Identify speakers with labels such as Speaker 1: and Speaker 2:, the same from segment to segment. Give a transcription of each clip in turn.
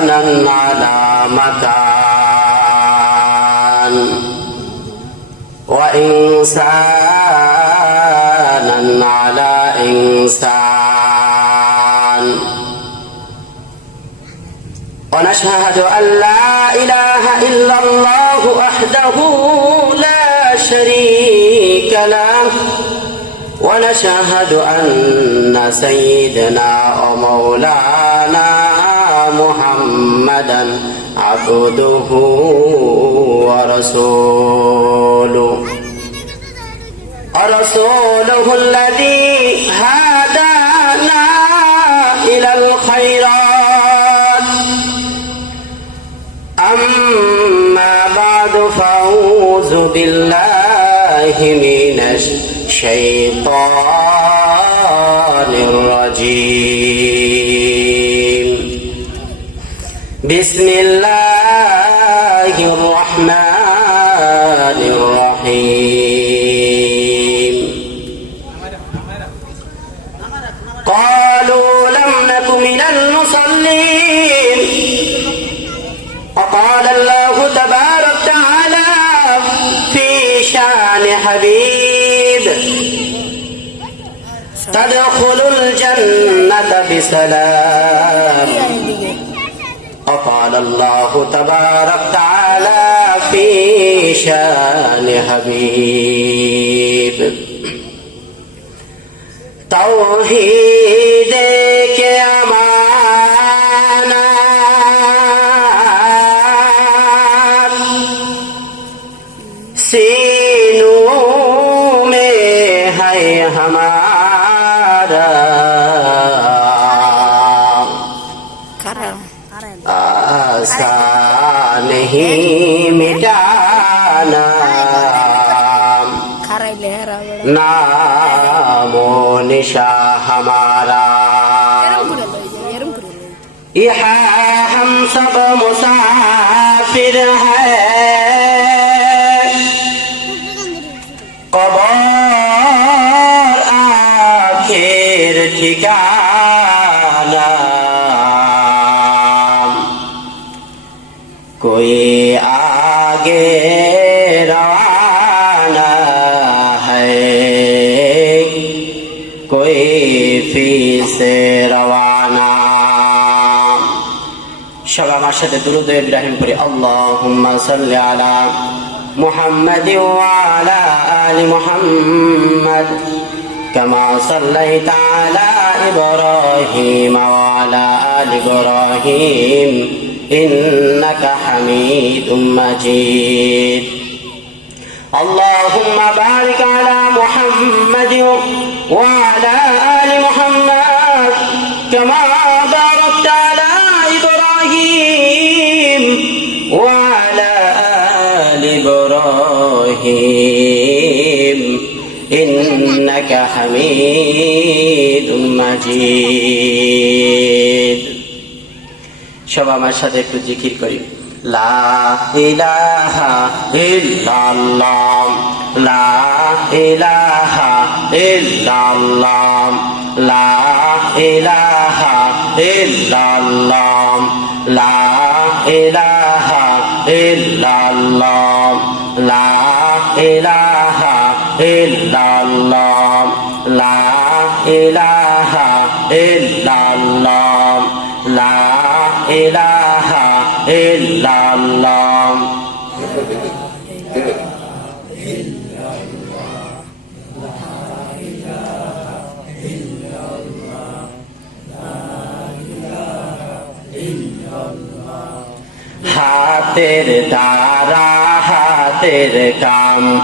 Speaker 1: مكانا على مكان وإنسانا على إنسان. ونشهد أن لا إله إلا الله وحده لا شريك له. ونشهد أن سيدنا ومولانا محمدا عبده ورسوله ورسوله الذي هدانا إلى الخيرات أما بعد فأعوذ بالله من الشيطان الرجيم بسم الله الرحمن الرحيم. قالوا لم نك من المصلين. وقال الله تبارك تعالى في شأن حبيب تدخل الجنة بسلام. وقال الله تبارك تعالى في شأن حبيب. توحید
Speaker 2: kure loy.
Speaker 1: यहाँ हम सब मुसाफिर हैं कबर आखिर ठिकाना कोई आगे সাথে দুরুদ ইব্রাহিম করি আল্লাহুম্মা সাল্লি আলা মুহাম্মাদ ওয়া আলা আলি মুহাম্মাদ كما صليت على إبراهيم وعلى آل إبراهيم إنك حميد مجيد اللهم بارك على محمد وعلى آل محمد كما إنك حميد مجيد সব আমার সাথে একটু জিকির করি লা ইলাহা ইল্লাল্লাহ লা ইলাহা ইল্লাল্লাহ লা ইলাহা ইল্লাল্লাহ লা ইলাহা ইল্লাল্লাহ লা হাতের দ্বারা, হাতের কাম।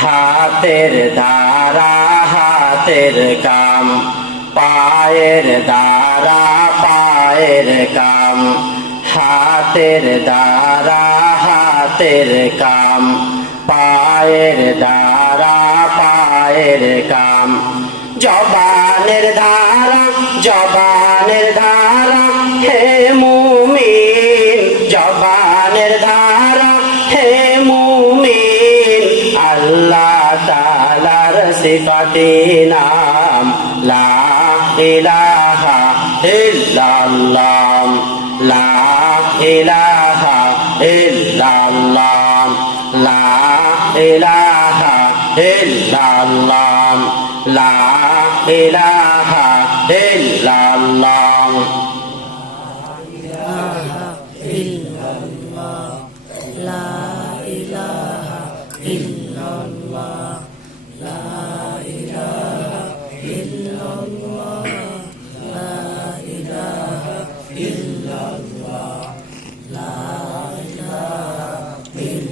Speaker 1: হাতের দ্বারা, হাতের কাম। পায়ের দ্বারা, পায়ের কাম। হাতের দ্বারা, হাতের কাম। পায়ের দ্বারা, পায়ের কাম। জবানের ধারা জবানের ধারা হে মুমিন সিফাতে নাম লা ইলাহা ইল্লাল্লাহ লা ইলাহা ইল্লাল্লাহ লা ইলাহা ইল্লাল্লাহ লা ইলাহা ইল্লাল্লাহ।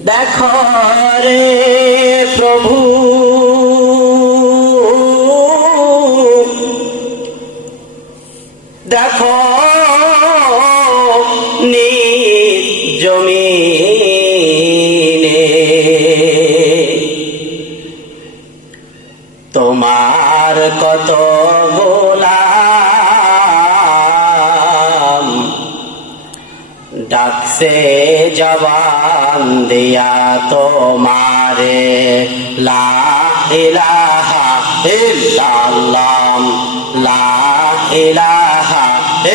Speaker 1: দেখো রে প্রভু। দেখো নি জমিনে। তোমার কত গোলাম ডাকছে জবান দিয়া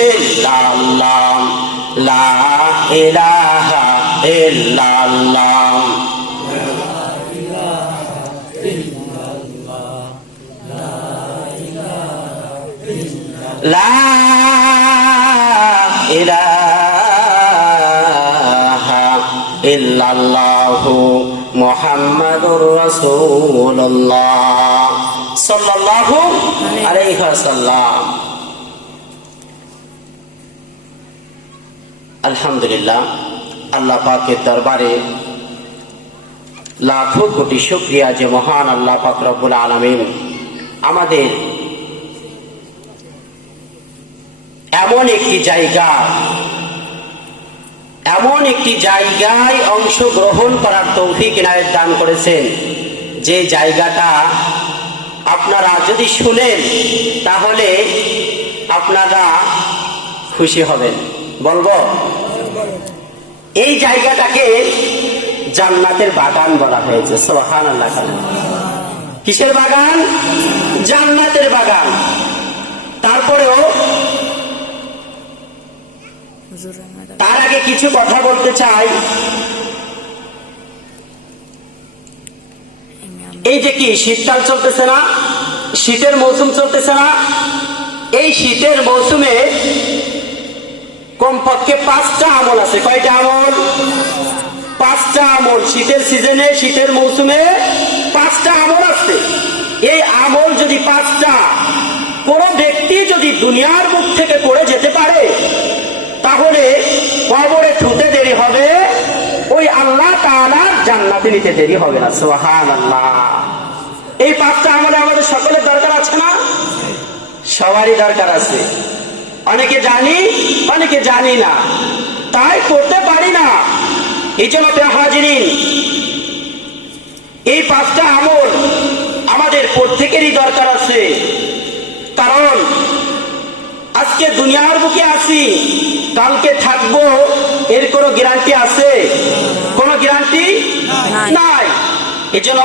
Speaker 1: ইল্লাল্লাহ লা ইলাহা ইল্লাল্লাহ। লা ইলাহা আলহামদুলিল্লাহ, আল্লাহ পাকের দরবারে লাখো কোটি শুক্রিয়া যে মহান আল্লাহ পাক রব্বুল আলামিন আমাদের এমন একটি জায়গা এমন একটি জায়গায় অংশগ্রহণ করার তৌফিক এনায়েত দান করেছেন। যে জায়গাটা আপনারা যদি শুনেন, তাহলে আপনারা খুশি হবেন। বলব, এই জায়গাটাকে জান্নাতের বাগান বলা হয়েছে। সোহান আল্লাহ কিসের বাগান? জান্নাতের বাগান। তারপরেও তার আগে কিছু কথা বলতে চাই। এই যে কি শীতকাল চলতেছে না? শীতের মৌসুম চলতেছে না? এই শীতের মৌসুমে কমপক্ষে পাঁচটা আমল আছে। কয়টা আমল? পাঁচটা আমল। শীতের সিজনে শীতের মৌসুমে পাঁচটা আমল আছে। এই আমল যদি পাঁচটা কোন ব্যক্তি যদি দুনিয়ার মুখ থেকে করে তাহলে কবরে ঠুতে দেরি হবে, ওই আল্লাহ তাআলার জান্নাতে নিতে দেরি হবে না সোহান আল্লাহ এই পাঁচটা আমলে আমাদের সকলের দরকার আছে না? সবারই দরকার আছে। অনেকে জানি অনেকে জানি না। তাই করতে পারি না। এই জন্য হাজিরিন, এই পাঁচটা আমল আমাদের প্রত্যেকেরই দরকার আছে। কারণ আজকে দুনিয়ার বুকে আছি কালকে থাকব এর কোনো গ্যারান্টি আছে? কোনো গ্যারান্টি
Speaker 2: নাই।
Speaker 1: নাই। এই জন্য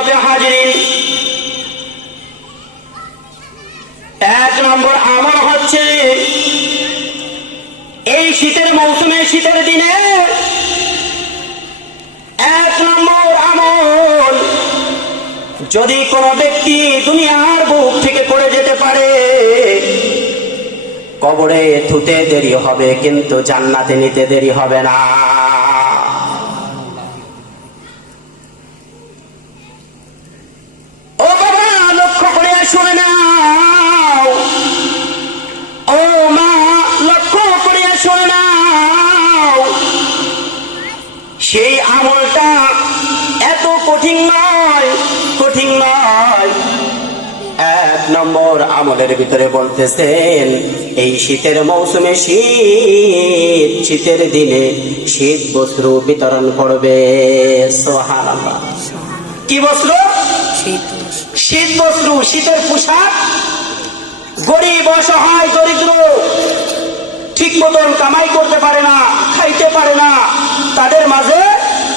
Speaker 1: এক নম্বর আমল হচ্ছে এই শীতের মৌসুমে শীতের দিনে এক নম্বর আমল যদি কোনো ব্যক্তি দুনিয়ার বুক থেকে করে যেতে পারে কবরে থুতে দেরি হবে, কিন্তু জান্নাতে নিতে দেরি হবে না। লক্ষ্য ও মা, লক্ষ্য সেই আমলটা এত কঠিন নয় কঠিন নয়। নম্বর আমলের ভিতরে বলতেছেন এই শীতের মৌসুমে শীত শীতের দিনে শীত বস্ত্র বিতরণ করবে। কি বস্ত্র?
Speaker 2: শীত
Speaker 1: বস্ত্র শীতের পোশাক। গরিব অসহায় দরিদ্র ঠিক মতন কামাই করতে পারে না খাইতে পারে না তাদের মাঝে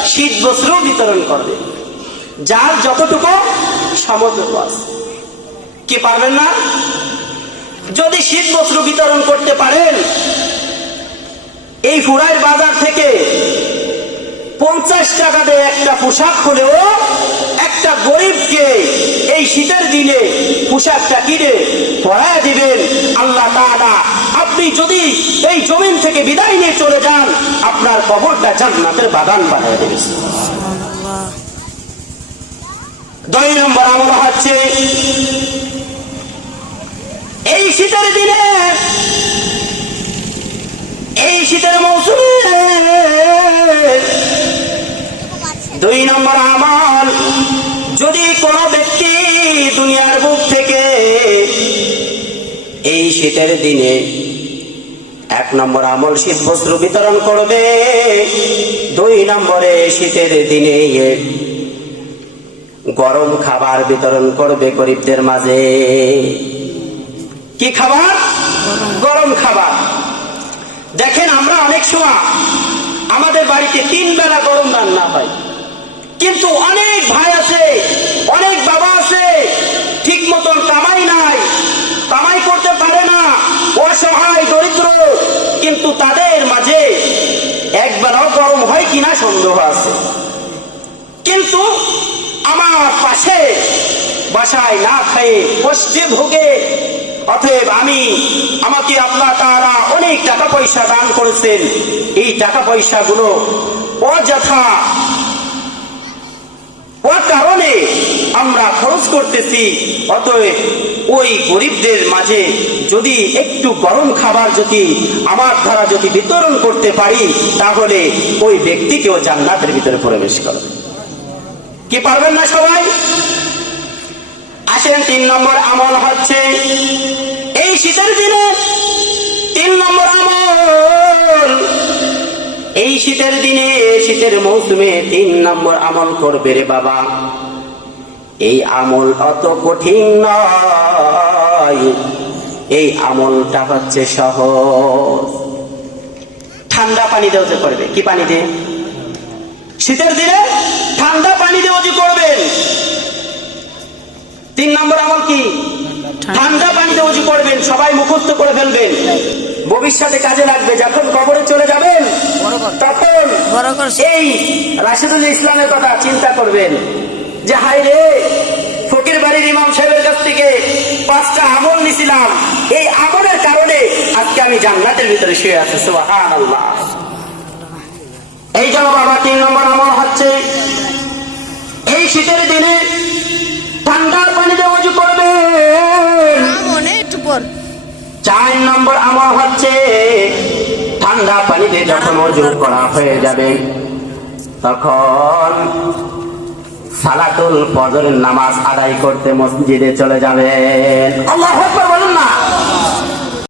Speaker 1: শীত বস্ত্র বিতরণ করবে। যার যতটুকু সামর্থ্য আছে। কি পারবেন না? যদি শীত বস্ত্র বিতরণ করতে পারেন এই ফুরাইর বাজার থেকে পঞ্চাশ টাকা দিয়ে একটা পোশাক হলেও একটা গরিবকে এই শীতের দিনে পোশাকটা কিনে পরায় দিবেন আল্লাহ তাআলা। আপনি যদি এই জমিন থেকে বিদায় নিয়ে চলে যান আপনার কবরটা জান্নাতের বাগান বানিয়ে দেবে। দুই নম্বর আমল হচ্ছে এই শীতের দিনে, এই শীতের মৌসুমে দুই নম্বর আমল, যদি কোনো ব্যক্তি দুনিয়ার বুক থেকে এই শীতের দিনে এক নম্বর আমল শীত বস্ত্র বিতরণ করবে, দুই নম্বরে শীতের দিনে গরম খাবার বিতরণ করবে গরিবদের মাঝে। কি খাবার? গরম খাবার। দেখেন, আমরা অনেক সময় আমাদের বাড়িতে তিন বেলা গরম রান্না হয়। কিন্তু অনেক ভাই আছে, অনেক বাবা আছে ঠিক মতন কামাই নাই, কামাই করতে পারে না, অসহায়, দরিদ্র, কিন্তু তাদের মাঝে একবেলাও গরম হয় কিনা সন্দেহ আছে। কিন্তু আমার পাশে বাসায় না খেয়ে কষ্টে ভোগে অতএব আমি আমাকে আপনার তারা অনেক টাকা পয়সা দান করেছেন। এই টাকা পয়সাগুলো অযথা কারণে আমরা খরচ করতেছি। অতএব ওই গরিবদের মাঝে যদি একটু গরম খাবার যদি আমার দ্বারা যদি বিতরণ করতে পারি, তাহলে ওই ব্যক্তিকেও জান্নাতের ভিতরে প্রবেশ করবে। কি পারবেন না সবাই? আসেন, তিন নম্বর আমল হচ্ছে শীতের দিনে তিন নম্বর আমল। এই শীতের দিনে শীতের মৌসুমে তিন নম্বর আমল করবে রে বাবা। এই আমল অত কঠিন নয়। এই আমলটা হচ্ছে সহজ। ঠান্ডা পানি দেওয়া যে করবে। কি পানি দিয়ে? শীতের দিনে ঠান্ডা পানি দিয়ে অজু করবেন। করবেন সবাই মুখস্থ করে ফেলবেন। ভবিষ্যতে কাজে লাগবে যখন কবরে চলে যাবেন তখন এই রাশিদুল ইসলামের কথা চিন্তা করবেন। যে হাই রে ফকির বাড়ির ইমাম সাহেবের কাছ থেকে পাঁচটা আমল নিছিলাম। এই আমলের কারণে আজকে আমি জান্নাতের ভিতরে শুয়ে আছি সুবহান আল্লাহ এই জন্য বাবা তিন নম্বর আমল হচ্ছে এই শীতের দিনে নম্বর আমল হচ্ছে। ঠান্ডা পানিতে যখন অজু করা হয়ে যাবে, তখন সালাতুল ফজরের নামাজ আদায় করতে মসজিদে চলে যাবেন। আল্লাহ